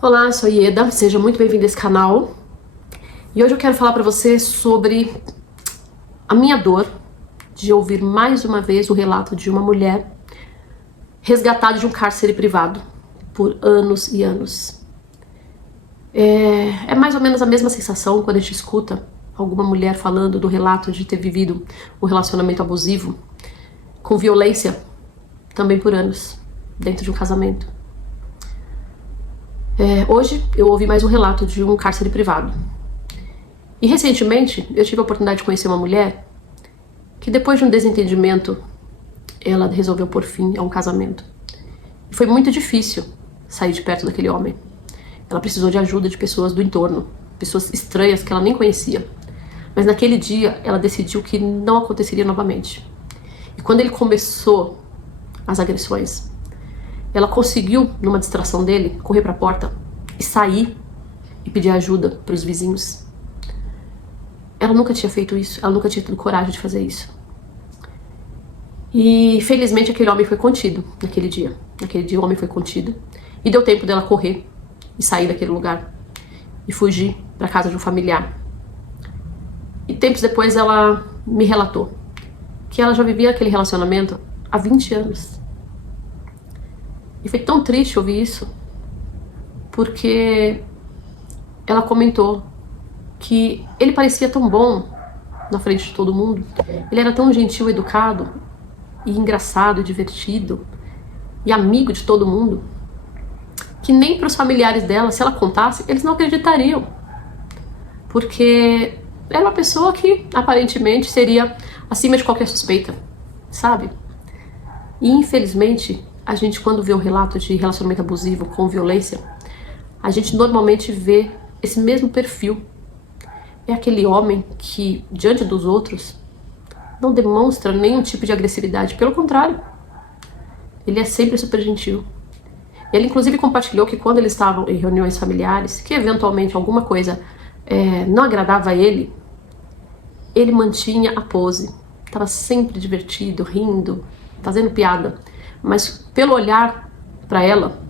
Olá, eu sou Ieda, seja muito bem-vindo a esse canal. E hoje eu quero falar para você sobre a minha dor de ouvir mais uma vez o relato de uma mulher resgatada de um cárcere privado por anos e anos. É mais ou menos a mesma sensação quando a gente escuta alguma mulher falando do relato de ter vivido um relacionamento abusivo com violência também por anos, dentro de um casamento. Hoje eu ouvi mais um relato de um cárcere privado. E recentemente eu tive a oportunidade de conhecer uma mulher que, depois de um desentendimento, ela resolveu pôr fim a um casamento. E foi muito difícil sair de perto daquele homem. Ela precisou de ajuda de pessoas do entorno, pessoas estranhas que ela nem conhecia. Mas naquele dia ela decidiu que não aconteceria novamente. E quando ele começou as agressões, ela conseguiu, numa distração dele, correr para a porta e sair e pedir ajuda para os vizinhos. Ela nunca tinha feito isso, ela nunca tinha tido coragem de fazer isso. E felizmente aquele homem foi contido naquele dia. Naquele dia o homem foi contido e deu tempo dela correr e sair daquele lugar e fugir para casa de um familiar. E tempos depois ela me relatou que ela já vivia aquele relacionamento há 20 anos. E foi tão triste ouvir isso, porque ela comentou que ele parecia tão bom na frente de todo mundo, ele era tão gentil, educado, e engraçado, divertido, e amigo de todo mundo, que nem para os familiares dela, se ela contasse, eles não acreditariam, porque era uma pessoa que aparentemente seria acima de qualquer suspeita, sabe? E infelizmente, a gente, quando vê um relato de relacionamento abusivo com violência, a gente normalmente vê esse mesmo perfil. É aquele homem que, diante dos outros, não demonstra nenhum tipo de agressividade. Pelo contrário, ele é sempre super gentil. Ele, inclusive, compartilhou que quando eles estavam em reuniões familiares, que eventualmente alguma coisa não agradava a ele, ele mantinha a pose. Estava sempre divertido, rindo, fazendo piada. Mas pelo olhar para ela,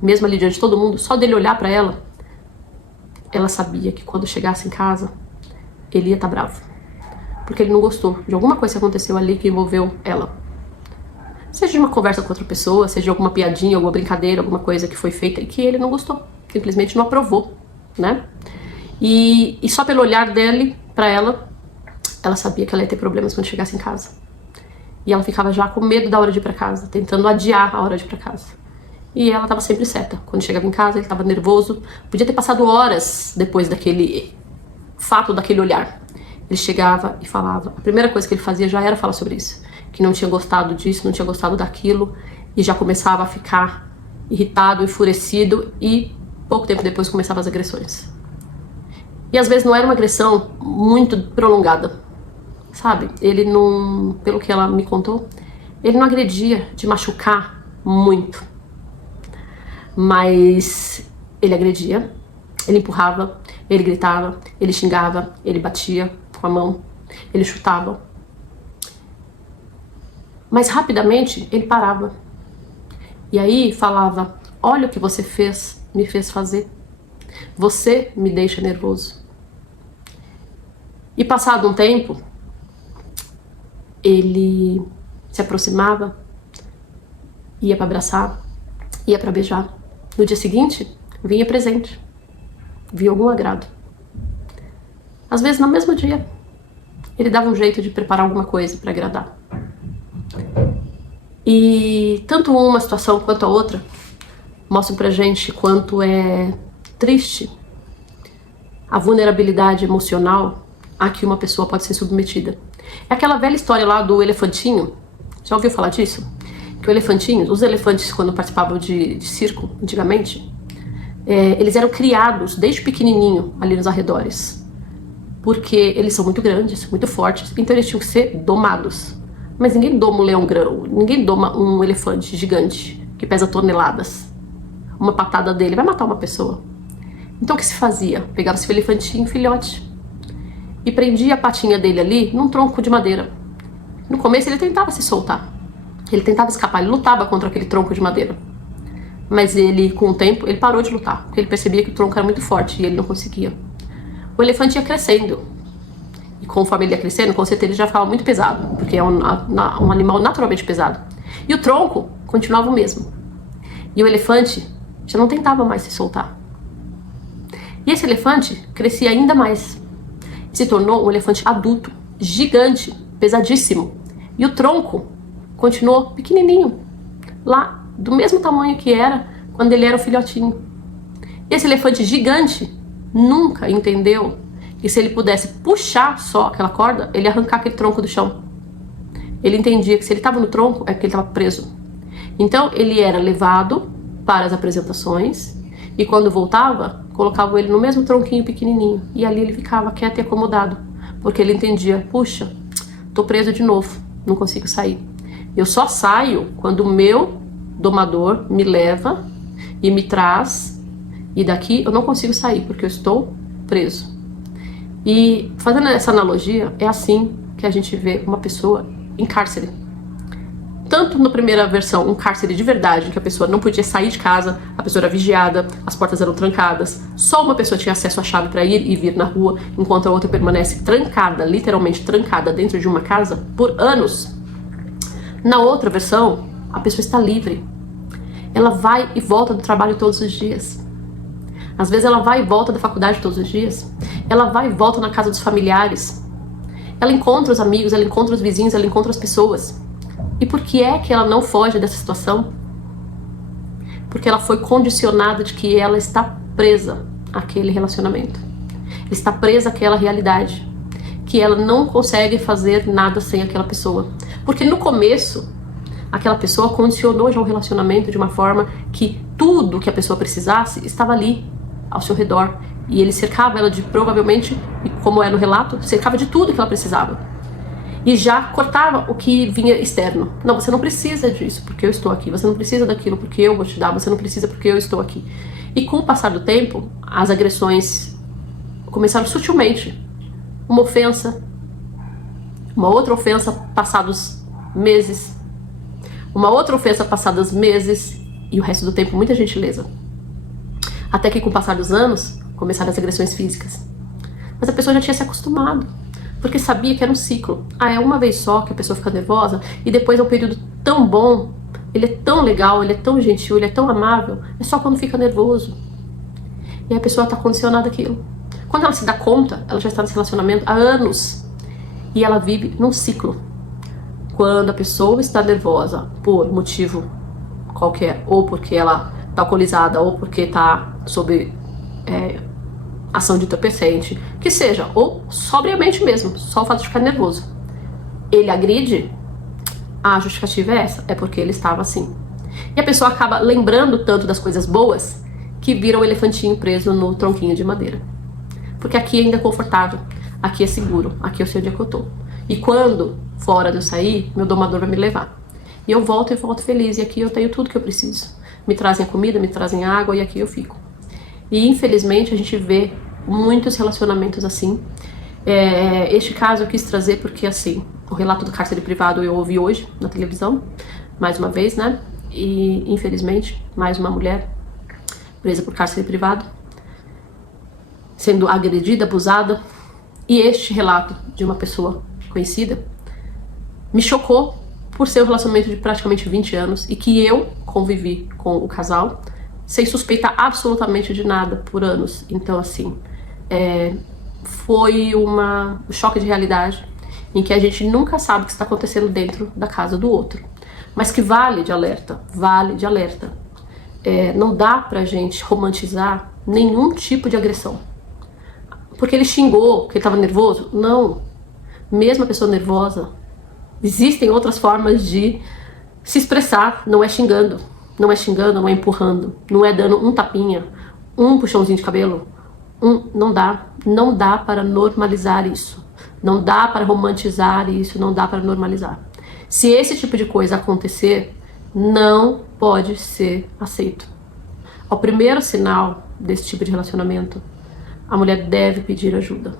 mesmo ali diante de todo mundo, só dele olhar para ela, ela sabia que quando chegasse em casa, ele ia estar bravo. Porque ele não gostou de alguma coisa que aconteceu ali que envolveu ela. Seja de uma conversa com outra pessoa, seja de alguma piadinha, alguma brincadeira, alguma coisa que foi feita e que ele não gostou. Simplesmente não aprovou, né? E só pelo olhar dele para ela, ela sabia que ela ia ter problemas quando chegasse em casa. E ela ficava já com medo da hora de ir pra casa, tentando adiar a hora de ir pra casa. E ela estava sempre certa. Quando chegava em casa, ele estava nervoso. Podia ter passado horas depois daquele fato, daquele olhar. Ele chegava e falava. A primeira coisa que ele fazia já era falar sobre isso. Que não tinha gostado disso, não tinha gostado daquilo. E já começava a ficar irritado, enfurecido. E pouco tempo depois começavam as agressões. E às vezes não era uma agressão muito prolongada. Sabe, ele não, pelo que ela me contou, ele não agredia de machucar muito, mas ele agredia, ele empurrava, ele gritava, ele xingava, ele batia com a mão, ele chutava. Mas rapidamente ele parava e aí falava: olha o que você fez, me fez fazer, você me deixa nervoso. E passado um tempo, ele se aproximava, ia para abraçar, ia para beijar. No dia seguinte, vinha presente, vinha algum agrado. Às vezes, no mesmo dia, ele dava um jeito de preparar alguma coisa para agradar. E tanto uma situação quanto a outra mostram pra gente quanto é triste a vulnerabilidade emocional a que uma pessoa pode ser submetida. É aquela velha história lá do elefantinho. Já ouviu falar disso? Que o elefantinho, os elefantes, quando participavam de circo antigamente, eles eram criados desde pequenininho ali nos arredores, porque eles são muito grandes, muito fortes, então eles tinham que ser domados. Mas ninguém doma um leão grão, ninguém doma um elefante gigante que pesa toneladas. Uma patada dele vai matar uma pessoa. Então o que se fazia? Pegava-se o elefantinho filhote e prendia a patinha dele ali num tronco de madeira. No começo ele tentava se soltar, ele tentava escapar, ele lutava contra aquele tronco de madeira. Mas ele, com o tempo, ele parou de lutar, porque ele percebia que o tronco era muito forte e ele não conseguia. O elefante ia crescendo. E conforme ele ia crescendo, com certeza ele já ficava muito pesado, porque é um animal naturalmente pesado. E o tronco continuava o mesmo. E o elefante já não tentava mais se soltar. E esse elefante crescia ainda mais. Se tornou um elefante adulto, gigante, pesadíssimo. E o tronco continuou pequenininho, lá do mesmo tamanho que era quando ele era o filhotinho. E esse elefante gigante nunca entendeu que se ele pudesse puxar só aquela corda, ele ia arrancar aquele tronco do chão. Ele entendia que se ele estava no tronco, é porque ele estava preso. Então ele era levado para as apresentações e quando voltava, colocavam ele no mesmo tronquinho pequenininho. E ali ele ficava quieto e acomodado, porque ele entendia, puxa, tô preso de novo, não consigo sair. Eu só saio quando o meu domador me leva e me traz, e daqui eu não consigo sair, porque eu estou preso. E fazendo essa analogia, é assim que a gente vê uma pessoa em cárcere. Tanto na primeira versão, um cárcere de verdade, que a pessoa não podia sair de casa, a pessoa era vigiada, as portas eram trancadas, só uma pessoa tinha acesso à chave para ir e vir na rua, enquanto a outra permanece trancada, literalmente trancada dentro de uma casa por anos. Na outra versão, a pessoa está livre. Ela vai e volta do trabalho todos os dias. Às vezes ela vai e volta da faculdade todos os dias. Ela vai e volta na casa dos familiares. Ela encontra os amigos, ela encontra os vizinhos, ela encontra as pessoas. E por que é que ela não foge dessa situação? Porque ela foi condicionada de que ela está presa àquele relacionamento. Está presa àquela realidade. Que ela não consegue fazer nada sem aquela pessoa. Porque no começo, aquela pessoa condicionou já um relacionamento de uma forma que tudo que a pessoa precisasse estava ali, ao seu redor. E ele cercava ela de, provavelmente, como é no relato, cercava de tudo que ela precisava. E já cortava o que vinha externo. Não, você não precisa disso porque eu estou aqui. Você não precisa daquilo porque eu vou te dar. Você não precisa porque eu estou aqui. E com o passar do tempo, as agressões começaram sutilmente. Uma ofensa, uma outra ofensa passados meses, uma outra ofensa passados meses e o resto do tempo muita gentileza. Até que com o passar dos anos, começaram as agressões físicas. Mas a pessoa já tinha se acostumado. Porque sabia que era um ciclo. É uma vez só que a pessoa fica nervosa e depois é um período tão bom, ele é tão legal, ele é tão gentil, ele é tão amável, é só quando fica nervoso. E a pessoa está condicionada àquilo. Quando ela se dá conta, ela já está nesse relacionamento há anos. E ela vive num ciclo. Quando a pessoa está nervosa por motivo qualquer, ou porque ela está alcoolizada, ou porque está sob ação de entorpecente, que seja, ou sobriamente mesmo, só o fato de ficar nervoso. Ele agride, a justificativa é essa, é porque ele estava assim. E a pessoa acaba lembrando tanto das coisas boas que vira um elefantinho preso no tronquinho de madeira. Porque aqui ainda é confortável, aqui é seguro, aqui eu sei onde é que eu tô. E quando fora de eu sair, meu domador vai me levar. E eu volto feliz, e aqui eu tenho tudo que eu preciso. Me trazem a comida, me trazem a água, e aqui eu fico. E infelizmente a gente vê muitos relacionamentos assim. Este caso eu quis trazer porque assim, o relato do cárcere privado eu ouvi hoje na televisão, mais uma vez, né? E infelizmente, mais uma mulher presa por cárcere privado, sendo agredida, abusada. E este relato de uma pessoa conhecida me chocou por ser um relacionamento de praticamente 20 anos e que eu convivi com o casal sem suspeitar absolutamente de nada por anos. Então, assim, foi um choque de realidade em que a gente nunca sabe o que está acontecendo dentro da casa do outro. Mas que vale de alerta, vale de alerta. Não dá pra gente romantizar nenhum tipo de agressão. Porque ele xingou, porque ele estava nervoso? Não. Mesmo a pessoa nervosa, existem outras formas de se expressar, não é xingando. Não é xingando, não é empurrando, não é dando um tapinha, um puxãozinho de cabelo. Não dá para normalizar isso. Não dá para romantizar isso, não dá para normalizar. Se esse tipo de coisa acontecer, não pode ser aceito. Ao primeiro sinal desse tipo de relacionamento, a mulher deve pedir ajuda.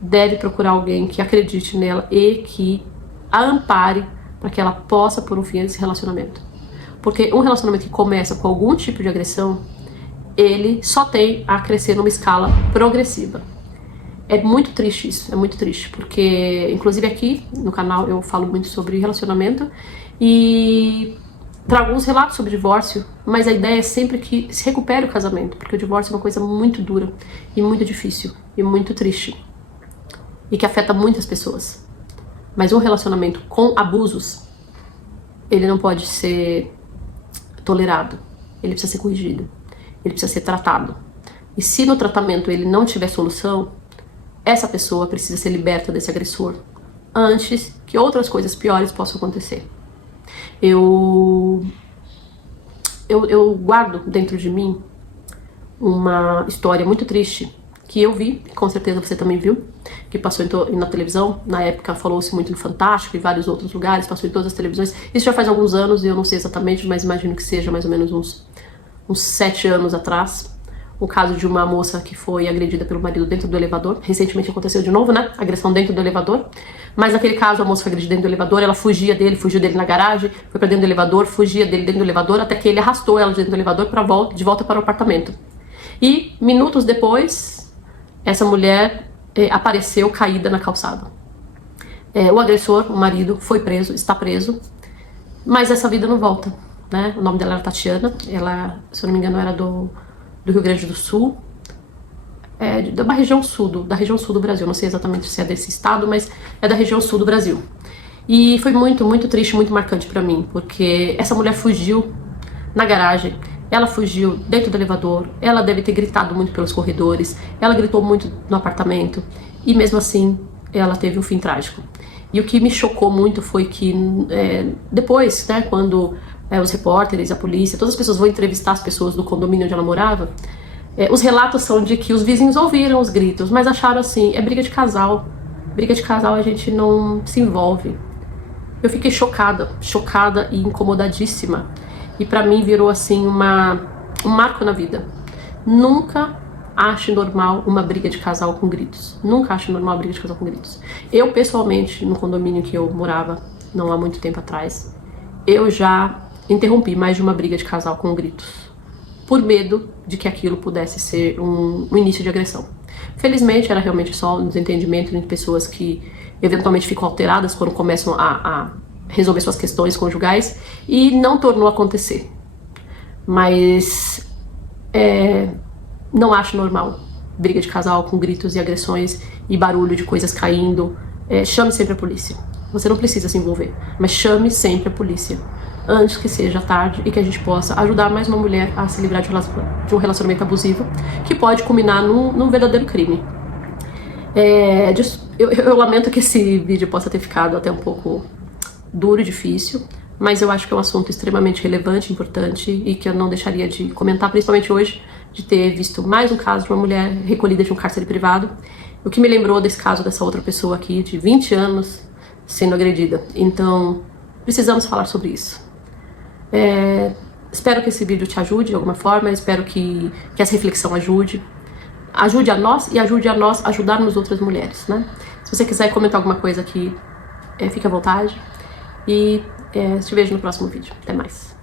Deve procurar alguém que acredite nela e que a ampare para que ela possa pôr um fim a esse relacionamento. Porque um relacionamento que começa com algum tipo de agressão, ele só tem a crescer numa escala progressiva. É muito triste isso, é muito triste, porque inclusive aqui no canal eu falo muito sobre relacionamento e trago alguns relatos sobre divórcio, mas a ideia é sempre que se recupere o casamento, porque o divórcio é uma coisa muito dura e muito difícil e muito triste e que afeta muitas pessoas. Mas um relacionamento com abusos, ele não pode ser tolerado, ele precisa ser corrigido, ele precisa ser tratado. E se no tratamento ele não tiver solução, essa pessoa precisa ser liberta desse agressor antes que outras coisas piores possam acontecer. Eu guardo dentro de mim uma história muito triste que eu vi, com certeza você também viu, que passou na televisão. Na época falou-se muito no Fantástico e vários outros lugares, passou em todas as televisões. Isso já faz alguns anos, eu não sei exatamente, mas imagino que seja mais ou menos uns 7 anos atrás. O caso de uma moça que foi agredida pelo marido dentro do elevador. Recentemente aconteceu de novo, né? Agressão dentro do elevador. Mas naquele caso a moça foi agredida dentro do elevador, ela fugiu dele na garagem, foi pra dentro do elevador, fugia dele dentro do elevador, até que ele arrastou ela dentro do elevador de volta para o apartamento. E minutos depois, essa mulher apareceu caída na calçada. O agressor, o marido, foi preso, está preso, mas essa vida não volta, né? O nome dela era Tatiana, ela, se eu não me engano, era do Rio Grande do Sul, da região sul do Brasil, não sei exatamente se é desse estado, mas é da região sul do Brasil. E foi muito, muito triste, muito marcante pra mim, porque essa mulher fugiu na garagem, ela fugiu dentro do elevador, ela deve ter gritado muito pelos corredores, ela gritou muito no apartamento, e mesmo assim ela teve um fim trágico. E o que me chocou muito foi que depois, né, quando os repórteres, a polícia, todas as pessoas vão entrevistar as pessoas do condomínio onde ela morava, os relatos são de que os vizinhos ouviram os gritos, mas acharam assim, é briga de casal a gente não se envolve. Eu fiquei chocada e incomodadíssima, e pra mim virou assim um marco na vida. Nunca ache normal uma briga de casal com gritos, nunca ache normal uma briga de casal com gritos. Eu pessoalmente, no condomínio que eu morava, não há muito tempo atrás, eu já interrompi mais de uma briga de casal com gritos, por medo de que aquilo pudesse ser um início de agressão. Felizmente era realmente só um desentendimento entre pessoas que eventualmente ficam alteradas quando começam a resolver suas questões conjugais, e não tornou a acontecer. Mas não acho normal briga de casal com gritos e agressões e barulho de coisas caindo. Chame sempre a polícia. Você não precisa se envolver, mas chame sempre a polícia antes que seja tarde e que a gente possa ajudar mais uma mulher a se livrar de um relacionamento abusivo que pode culminar num verdadeiro crime. Eu lamento que esse vídeo possa ter ficado até um pouco duro e difícil, mas eu acho que é um assunto extremamente relevante, importante, e que eu não deixaria de comentar, principalmente hoje, de ter visto mais um caso de uma mulher recolhida de um cárcere privado, o que me lembrou desse caso dessa outra pessoa aqui, de 20 anos, sendo agredida. Então, precisamos falar sobre isso. Espero que esse vídeo te ajude de alguma forma, espero que essa reflexão ajude a nós e ajude a nós ajudarmos outras mulheres, né? Se você quiser comentar alguma coisa aqui, fique à vontade, e te vejo no próximo vídeo. Até mais.